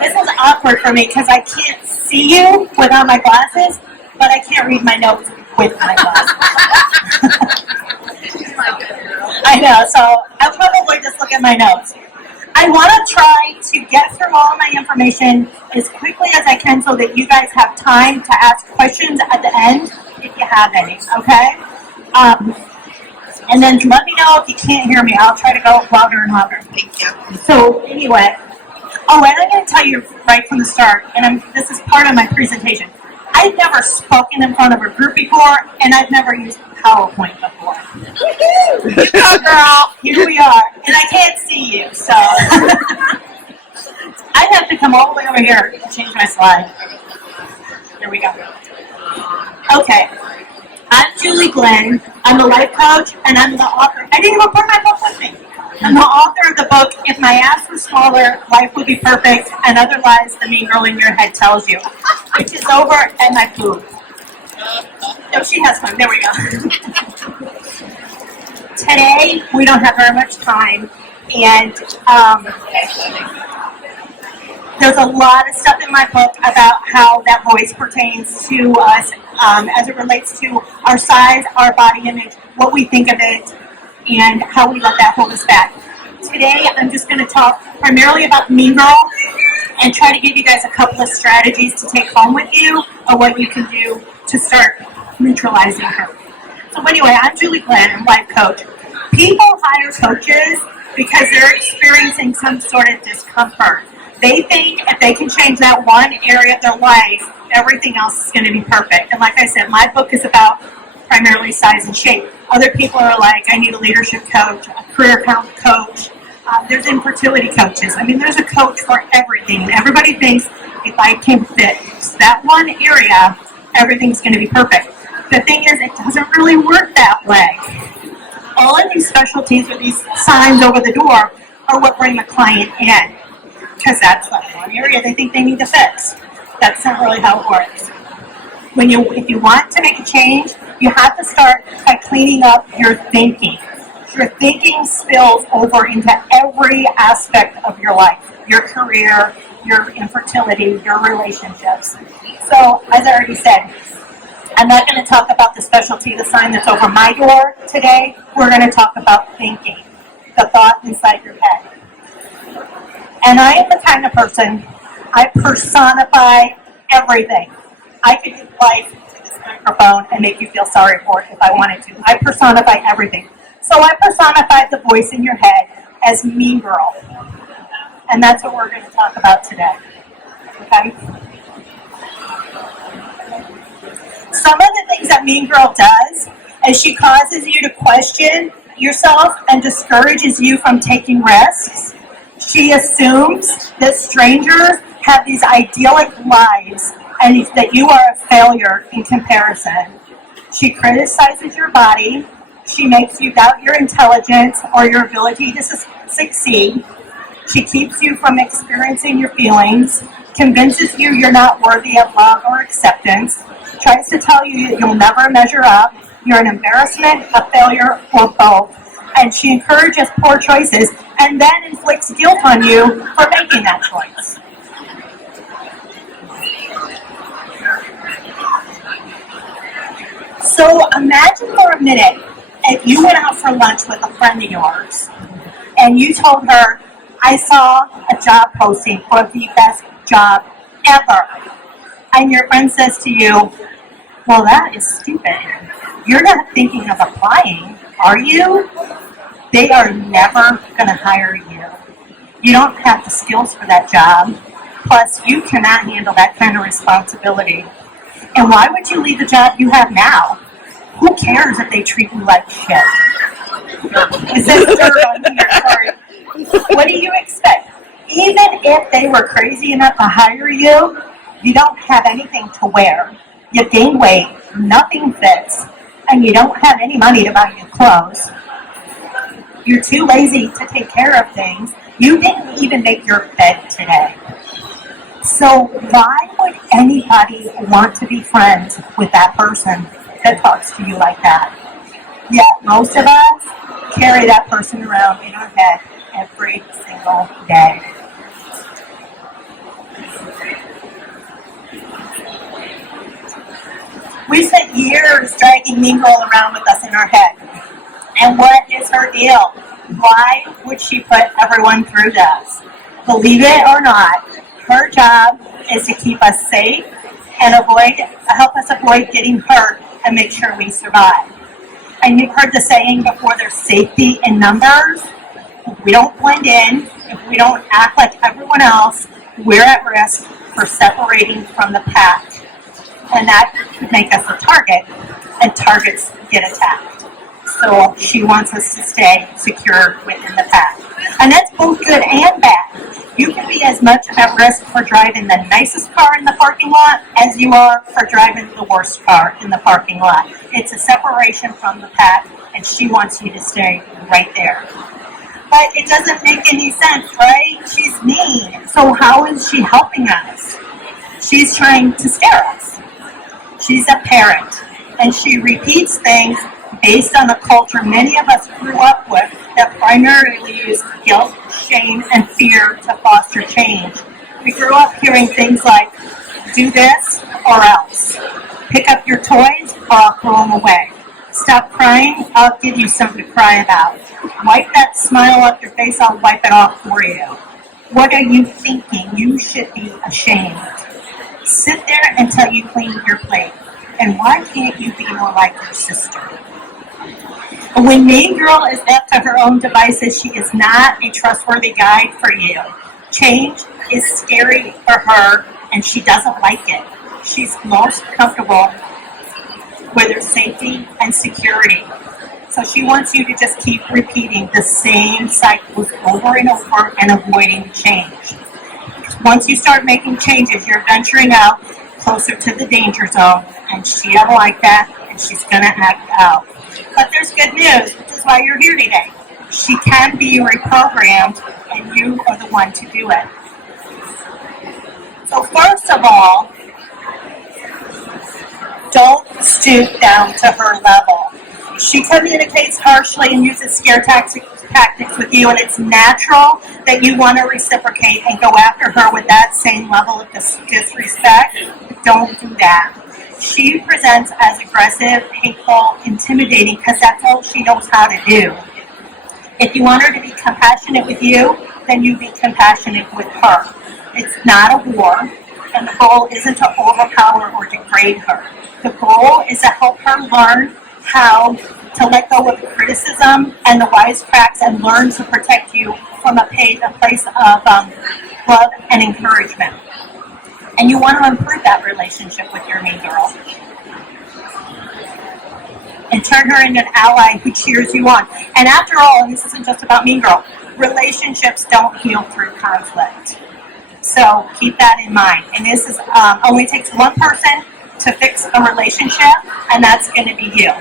This is awkward for me because I can't see you without my glasses, but I can't read my notes with my glasses. I know, so I'll probably just look at my notes. I want to try to get through all of my information as quickly as I can so that you guys have time to ask questions at the end if you have any, okay? And then let me know if you can't hear me. I'll try to go louder and louder. Thank you. So anyway, and I'm going to tell you right from the start, and this is part of my presentation. I've never spoken in front of a group before, and I've never used PowerPoint before. You go, girl. Here we are. And I can't see you, so I have to come all the way over here to change my slide. There we go. Okay. I'm Julie Glenn. I'm a life coach, and I'm the author. I didn't even bring my book with me. I'm the author of the book, If My Ass Was Smaller, Life Would Be Perfect, and Other Lies the Mean Girl in Your Head Tells You, which is over at my booth. No, she has one. There we go. Today, we don't have very much time, and there's a lot of stuff in my book about how that voice pertains to us as it relates to our size, our body image, what we think of it, and how we let that hold us back. Today, I'm just going to talk primarily about Mean Girl and try to give you guys a couple of strategies to take home with you or what you can do to start neutralizing her. So anyway, I'm Julie Glenn, I'm a life coach. People hire coaches because they're experiencing some sort of discomfort. They think if they can change that one area of their life, everything else is going to be perfect. And like I said, my book is about primarily size and shape. Other people are like, I need a leadership coach, a career coach. There's infertility coaches. I mean, there's a coach for everything. And everybody thinks if I can fix that one area, everything's going to be perfect. The thing is, it doesn't really work that way. All of these specialties or these signs over the door are what bring the client in, because that's that one area they think they need to fix. That's not really how it works. If you want to make a change, you have to start by cleaning up your thinking. Your thinking spills over into every aspect of your life, your career, your infertility, your relationships. So, as I already said, I'm not going to talk about the specialty, the sign that's over my door today. We're going to talk about thinking, the thought inside your head. And I am the kind of person, I personify everything. I could do life to this microphone and make you feel sorry for it if I wanted to. I personify everything. So I personified the voice in your head as Mean Girl. And that's what we're going to talk about today. Okay? Some of the things that Mean Girl does is she causes you to question yourself and discourages you from taking risks. She assumes that strangers have these idyllic lives and that you are a failure in comparison. She criticizes your body. She makes you doubt your intelligence or your ability to succeed. She keeps you from experiencing your feelings, convinces you you're not worthy of love or acceptance, tries to tell you that you'll never measure up, you're an embarrassment, a failure, or both. And she encourages poor choices and then inflicts guilt on you for making that choice. So imagine for a minute if you went out for lunch with a friend of yours and you told her, I saw a job posting for the best job ever. And your friend says to you, well, that is stupid. You're not thinking of applying, are you? They are never going to hire you. You don't have the skills for that job. Plus, you cannot handle that kind of responsibility. And why would you leave the job you have now? Who cares if they treat you like shit? It says dirt on here, sorry. What do you expect? Even if they were crazy enough to hire you, you don't have anything to wear. You gain weight, nothing fits, and you don't have any money to buy new clothes. You're too lazy to take care of things. You didn't even make your bed today. So why would anybody want to be friends with that person that talks to you like that? Yet most of us carry that person around in our head every single day. We spent years dragging Mean Girl around with us in our head. And what is her deal? Why would she put everyone through this? Believe it or not, her job is to keep us safe and help us avoid getting hurt and make sure we survive. And you've heard the saying before, there's safety in numbers. If we don't blend in, if we don't act like everyone else, we're at risk for separating from the pack. And that could make us a target, and targets get attacked. So she wants us to stay secure within the pack. And that's both good and bad. You can be as much at risk for driving the nicest car in the parking lot as you are for driving the worst car in the parking lot. It's a separation from the pack, and she wants you to stay right there. But it doesn't make any sense, right? She's mean. So how is she helping us? She's trying to scare us. She's a parent, and she repeats things based on a culture many of us grew up with that primarily used guilt, shame, and fear to foster change. We grew up hearing things like, do this or else. Pick up your toys or I'll throw them away. Stop crying, I'll give you something to cry about. Wipe that smile off your face, I'll wipe it off for you. What are you thinking? You should be ashamed. Sit there until you clean your plate. And why can't you be more like your sister? When Mean Girl is left to her own devices, she is not a trustworthy guide for you. Change is scary for her, and she doesn't like it. She's most comfortable with her safety and security. So she wants you to just keep repeating the same cycles over and over and avoiding change. Once you start making changes, you're venturing out closer to the danger zone, and she doesn't like that, and she's going to act out. But there's good news, which is why you're here today. She can be reprogrammed, and you are the one to do it. So first of all, don't stoop down to her level. She communicates harshly and uses scare tactics with you, and it's natural that you want to reciprocate and go after her with that same level of disrespect. Don't do that. She presents as aggressive, hateful, intimidating, because that's all she knows how to do. If you want her to be compassionate with you, then you be compassionate with her. It's not a war, and the goal isn't to overpower or degrade her. The goal is to help her learn how to let go of criticism and the wisecracks and learn to protect you from a place of love and encouragement. And you want to improve that relationship with your Mean Girl. And turn her into an ally who cheers you on. And after all, and this isn't just about Mean Girl, relationships don't heal through conflict. So keep that in mind. And this is only takes one person to fix a relationship, and that's going to be you.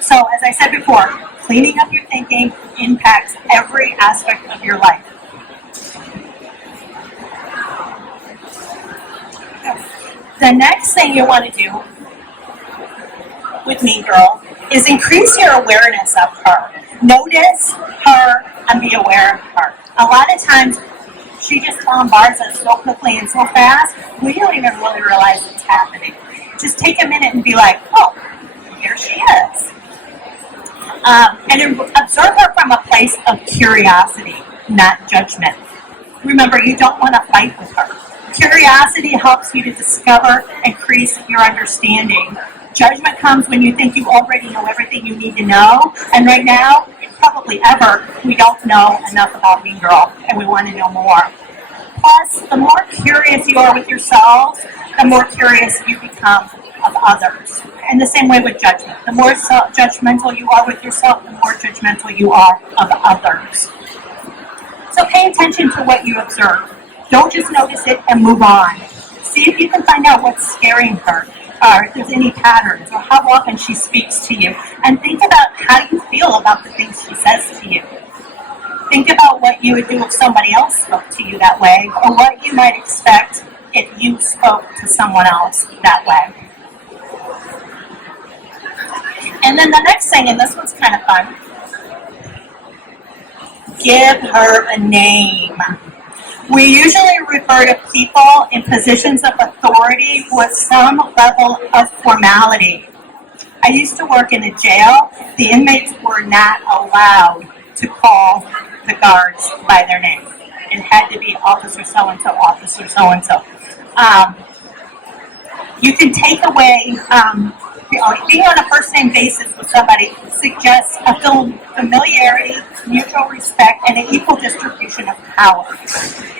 So as I said before, cleaning up your thinking impacts every aspect of your life. The next thing you want to do with Mean Girl is increase your awareness of her. Notice her and be aware of her. A lot of times, she just bombards us so quickly and so fast, we don't even really realize it's happening. Just take a minute and be like, oh, here she is. And observe her from a place of curiosity, not judgment. Remember, you don't want to fight with her. Curiosity helps you to discover and increase your understanding. Judgment comes when you think you already know everything you need to know. And right now, probably ever, we don't know enough about Mean Girl, and we want to know more. Plus, the more curious you are with yourselves, the more curious you become of others. And the same way with judgment. The more judgmental you are with yourself, the more judgmental you are of others. So pay attention to what you observe. Don't just notice it and move on. See if you can find out what's scaring her, or if there's any patterns, or how often she speaks to you. And think about how you feel about the things she says to you. Think about what you would do if somebody else spoke to you that way, or what you might expect if you spoke to someone else that way. And then the next thing, and this one's kind of fun, give her a name. We usually refer to people in positions of authority with some level of formality. I used to work in a jail. The inmates were not allowed to call the guards by their name. It had to be officer so-and-so, officer so-and-so. You can take away, being on a first-name basis with somebody suggests a familiarity, mutual respect, and an equal distribution of power.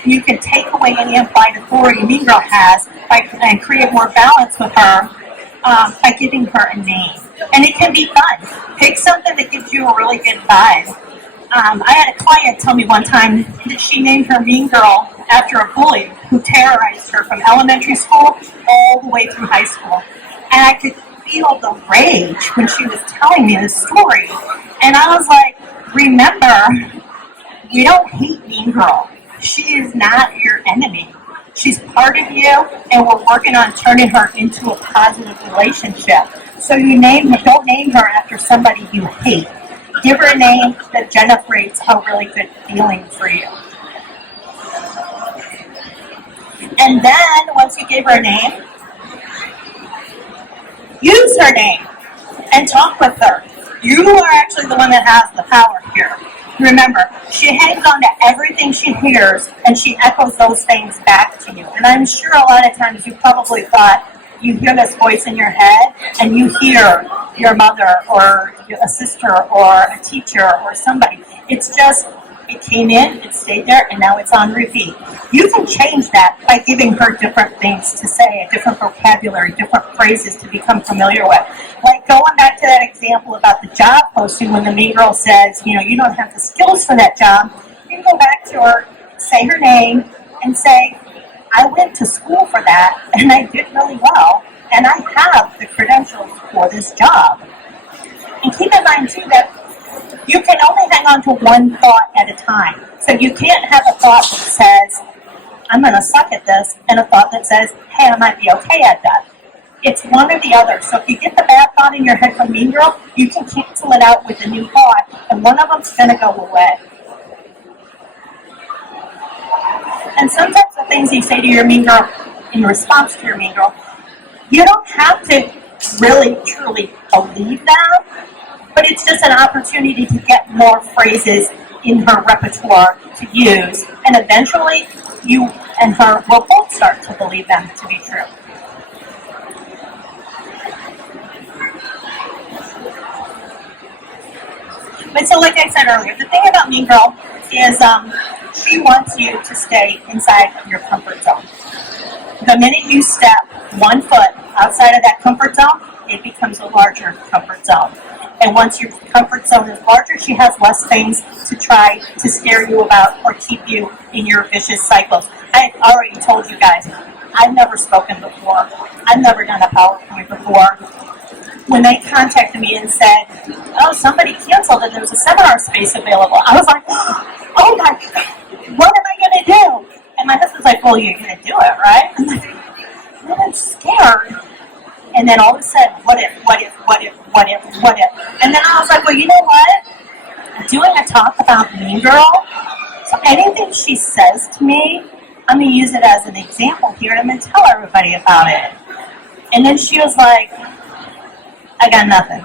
You can take away any implied authority Mean Girl has and create more balance with her by giving her a name. And it can be fun. Pick something that gives you a really good vibe. I had a client tell me one time that she named her Mean Girl after a bully who terrorized her from elementary school all the way through high school. And I could feel the rage when she was telling me this story. And I was like, remember, you don't hate Mean Girl. She is not your enemy. She's part of you, and we're working on turning her into a positive relationship. So you don't name her after somebody you hate. Give her a name that generates a really good feeling for you. And then, once you gave her a name, use her name and talk with her. You are actually the one that has the power here. Remember, she hangs on to everything she hears, and she echoes those things back to you. And I'm sure a lot of times you probably thought you hear this voice in your head, and you hear your mother or a sister or a teacher or somebody. It's just, it came in, it stayed there, and now it's on repeat. You can change that by giving her different things to say, a different vocabulary, different phrases to become familiar with. Like going back to that example about the job posting when the Mean Girl says, you don't have the skills for that job, you can go back to her, say her name, and say, I went to school for that, and I did really well, and I have the credentials for this job. And keep in mind, too, that you can only hang on to one thought at a time. So you can't have a thought that says, I'm going to suck at this, and a thought that says, hey, I might be okay at that. It's one or the other. So if you get the bad thought in your head from Mean Girl, you can cancel it out with a new thought, and one of them's going to go away. And sometimes the things you say to your Mean Girl in response to your Mean Girl, you don't have to really, truly believe them, but it's just an opportunity to get more phrases in her repertoire to use, and eventually you and her will both start to believe them to be true. But so like I said earlier, the thing about Mean Girl is she wants you to stay inside of your comfort zone. The minute you step 1 foot outside of that comfort zone, it becomes a larger comfort zone. And once your comfort zone is larger, she has less things to try to scare you about or keep you in your vicious cycles. I've already told you guys, I've never spoken before. I've never done a PowerPoint before. When they contacted me and said, oh, somebody canceled and there's a seminar space available, I was like, oh my God, what am I going to do? And my husband's like, well, you're going to do it, right? I'm like, well, I'm scared. And then all of a sudden, what if? And then I was like, well, you know what? Doing a talk about Mean Girl, so anything she says to me, I'm going to use it as an example here, and I'm going to tell everybody about it. And then she was like, I got nothing.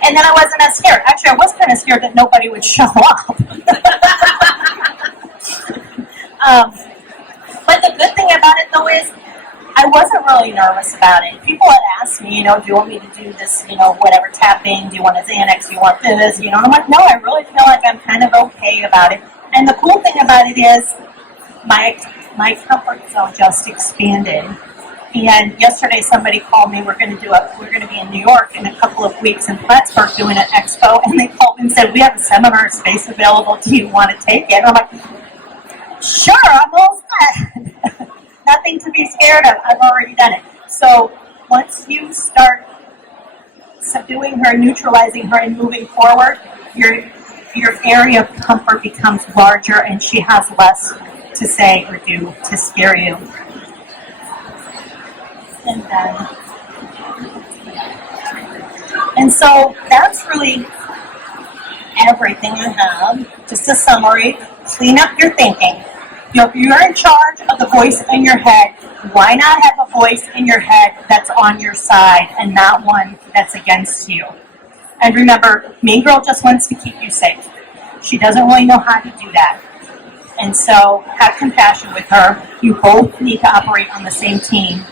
And then I wasn't as scared. Actually, I was kind of scared that nobody would show up. But the good thing about it, though, is I wasn't really nervous about it. People had asked me, do you want me to do this, whatever, tapping? Do you want a Xanax? Do you want this? And I'm like, no, I really feel like I'm kind of okay about it. And the cool thing about it is my comfort zone just expanded. And yesterday somebody called me, we're going to be in New York in a couple of weeks in Plattsburgh doing an expo, and they called me and said, we have a seminar space available, do you want to take it? And I'm like, sure, I'm all set. Nothing to be scared of, I've already done it. So once you start subduing her, neutralizing her, and moving forward, your area of comfort becomes larger, and she has less to say or do to scare you. And so that's really everything I have. Just a summary. Clean up your thinking. If you're in charge of the voice in your head, why not have a voice in your head that's on your side and not one that's against you? And remember, Mean Girl just wants to keep you safe. She doesn't really know how to do that. And so have compassion with her. You both need to operate on the same team.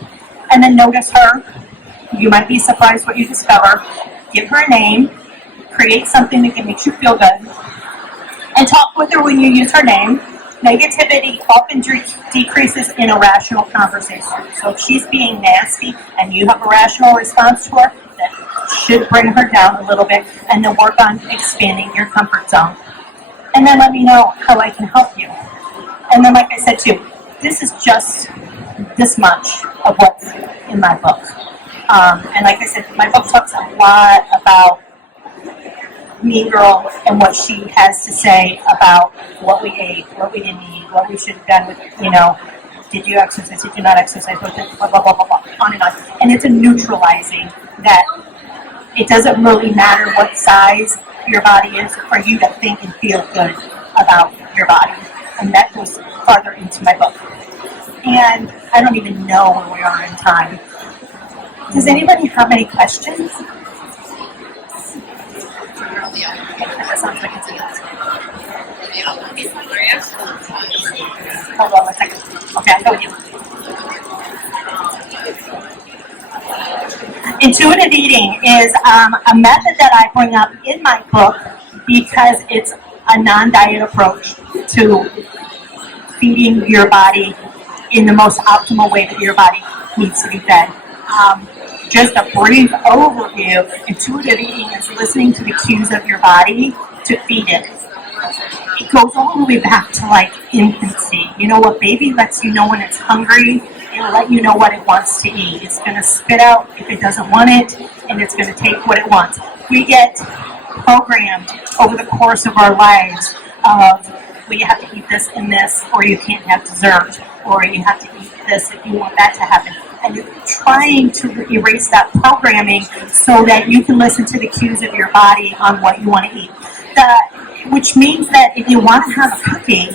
And then notice her. You might be surprised what you discover. Give her a name. Create something that makes you feel good. And talk with her when you use her name. Negativity often decreases in a rational conversation. So if she's being nasty and you have a rational response to her, that should bring her down a little bit, and then work on expanding your comfort zone. And then let me know how I can help you. And then, like I said too, this is just this much of what's in my book. And like I said, my book talks a lot about Mean Girl and what she has to say about what we ate, what we didn't eat, what we should have done with, did you exercise, did you not exercise, blah, blah, blah, blah, blah, on and on. And it's a neutralizing that it doesn't really matter what size your body is for you to think and feel good about your body. And that goes farther into my book. And I don't even know where we are in time. Does anybody have any questions? That sounds like it's Hold on a second. Okay, I'll go with you. Intuitive eating is a method that I bring up in my book because it's a non-diet approach to feeding your body in the most optimal way that your body needs to be fed. Just a brief overview, intuitive eating is listening to the cues of your body to feed it. It goes all the way back to like infancy. A baby lets you know when it's hungry. It'll let you know what it wants to eat. It's going to spit out if it doesn't want it, and it's going to take what it wants. We get programmed over the course of our lives of, well, you have to eat this and this, or you can't have dessert, or you have to eat this if you want that to happen. And you're trying to erase that programming so that you can listen to the cues of your body on what you want to eat. Which means that if you want to have a cookie,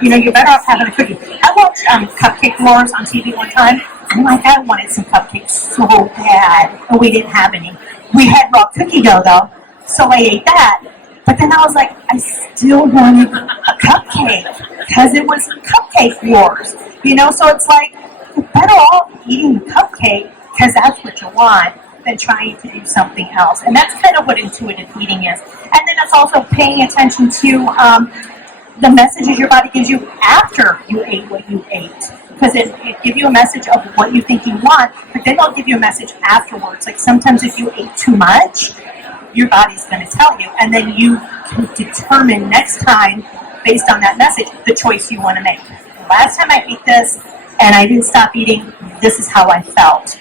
you're better off having a cookie. I watched Cupcake Wars on TV one time, and I wanted some cupcakes so bad, and we didn't have any. We had raw cookie dough, though, so I ate that. But then I was like, I still wanted a cupcake, because it was Cupcake Wars, So it's like, you're better off eating the cupcake, because that's what you want, than trying to do something else. And that's kind of what intuitive eating is. And then it's also paying attention to the messages your body gives you after you ate what you ate. Because it gives you a message of what you think you want, but then it'll give you a message afterwards. Like sometimes if you ate too much, your body's going to tell you. And then you can determine next time, based on that message, the choice you want to make. Last time I ate this and I didn't stop eating, this is how I felt.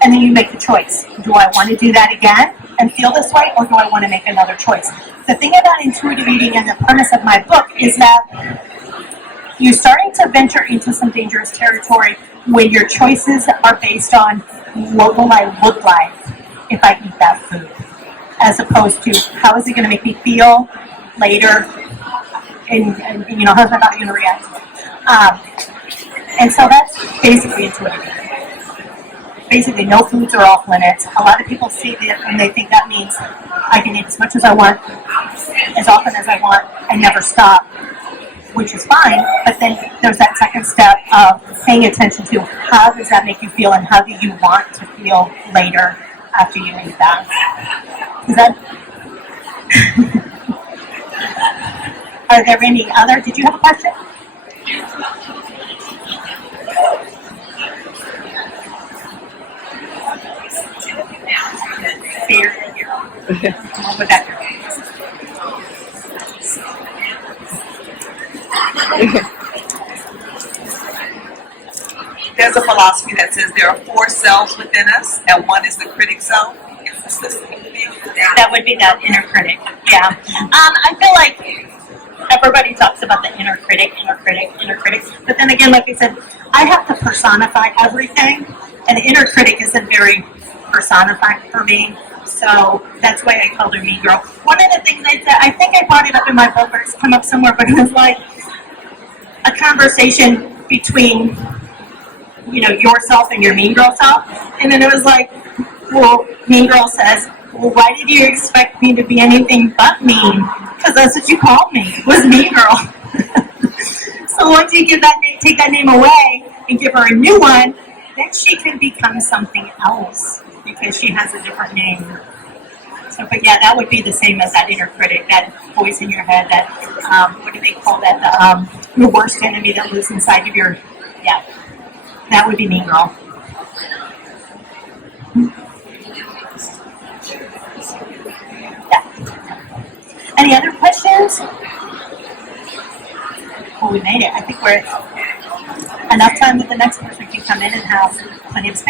And then you make the choice. Do I want to do that again and feel this way, or do I want to make another choice? The thing about intuitive eating and the premise of my book is that you're starting to venture into some dangerous territory when your choices are based on what will I look like if I eat that food, as opposed to how is it going to make me feel later, and how's my body going to react to it. And so that's basically intuitive eating. Basically, no foods are off limits. A lot of people see that and they think that means I can eat as much as I want, as often as I want, and never stop, which is fine. But then there's that second step of paying attention to how does that make you feel and how do you want to feel later after you eat that. Is that? Are there any other? Did you have a question? Fear here. Over that. There's a philosophy that says there are 4 selves within us, and one is the critic self. That would be that inner critic. Yeah. I feel like everybody talks about the inner critic. But then again, like I said, I have to personify everything, and the inner critic isn't very personified for me. So that's why I called her Mean Girl. One of the things I said, I think I brought it up in my book or it's come up somewhere, but it was like a conversation between, you know, yourself and your Mean Girl self. And then it was like, well, Mean Girl says, well, why did you expect me to be anything but mean? Because that's what you called me, was Mean Girl. So once you give that name, take that name away and give her a new one, then she can become something else because she has a different name. So, but yeah, that would be the same as that inner critic, that voice in your head, that, what do they call that, the worst enemy that lives inside of your, yeah, that would be Mean Girl. Yeah. Any other questions? Well, we made it. I think we're enough time that the next person can come in and have plenty of space.